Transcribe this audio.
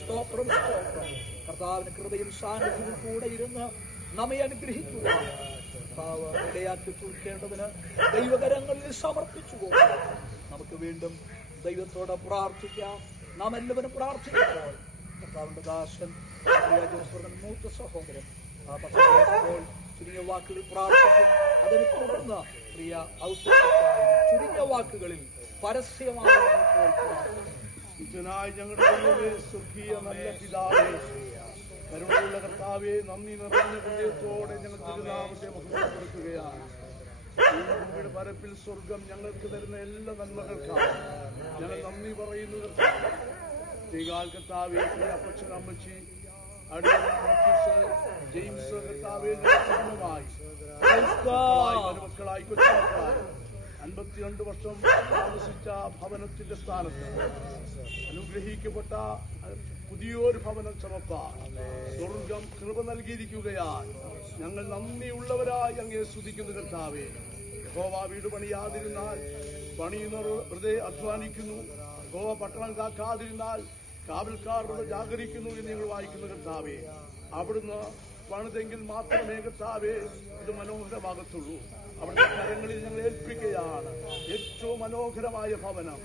സ്തോത്രം. കർത്താവിന് കൃപയും സാന്നിധ്യവും കൂടെ ഇരുന്ന് നമ്മെ അനുഗ്രഹിക്കുക. കർത്താവ് ഇടയാക്കി തീർക്കേണ്ടതിന് ദൈവകരങ്ങളിൽ സമർപ്പിച്ചു പോകുക. നമുക്ക് വീണ്ടും ദൈവത്തോടെ പ്രാർത്ഥിക്കാം. നാം എല്ലാവരും പ്രാർത്ഥിക്കുമ്പോൾ കർത്താവിന്റെ ദാസൻ മൂത്ത സഹോദരൻ ഇപ്പോൾ ചുരുങ്ങിയ വാക്കുകൾ പ്രാർത്ഥിക്കും. അതിനെ തുടർന്ന് പ്രിയ ചുരുങ്ങിയ വാക്കുകളിൽ പരസ്യമായി ഞങ്ങളുടെ ദൈവമേ, സ്വർഗീയ നല്ല പിതാവേ, കരുണയുള്ള കർത്താവേ, നന്ദി നിറഞ്ഞ ഹൃദയത്തോടെ ഞങ്ങൾ തിരുനാമത്തെ ബഹുമാനപ്പെടുത്തുകയാണ്. ഈ ഭൂമിയുടെ പരപ്പിൽ സ്വർഗം ഞങ്ങൾക്ക് തരുന്ന എല്ലാ നന്മകൾക്കാണ് ഞങ്ങൾ നന്ദി പറയുന്നു. കർത്താവേ, അപ്പച്ചൻ അമ്മച്ചി ജെയിംസ് കർത്താവേ, മരുമക്കളായി കൊച്ചുമക്കളായി 52 വർഷം താമസിച്ച ഭവനത്തിന്റെ സ്ഥാനത്ത് അനുഗ്രഹിക്കപ്പെട്ട പുതിയൊരു ഭവനം ചമപ്പാൻ സ്വർഗം കൃപ നൽകിയിരിക്കുകയാൽ ഞങ്ങൾ നന്ദിയുള്ളവരായി അങ്ങേ സ്തുതിക്കുന്നു. കർത്താവേ, യഹോവ വീട് പണിയാതിരുന്നാൽ പണിയുന്നവർ വെറുതെ അധ്വാനിക്കുന്നു, യഹോവ പട്ടണം കാക്കാതിരുന്നാൽ കാവൽക്കാരോട് ജാഗരിക്കുന്നു എന്ന് ഞങ്ങൾ വായിക്കുന്നു. കർത്താവേ, അവിടുന്ന് പണിതെങ്കിൽ മാത്രമേ കർത്താവേ ഇത് മനോഹരമാകത്തുള്ളൂ. അവിടുത്തെ കരങ്ങളിൽ ഞങ്ങൾ ഏൽപ്പിക്കുകയാണ് ഏറ്റവും മനോഹരമായ ഭവനം.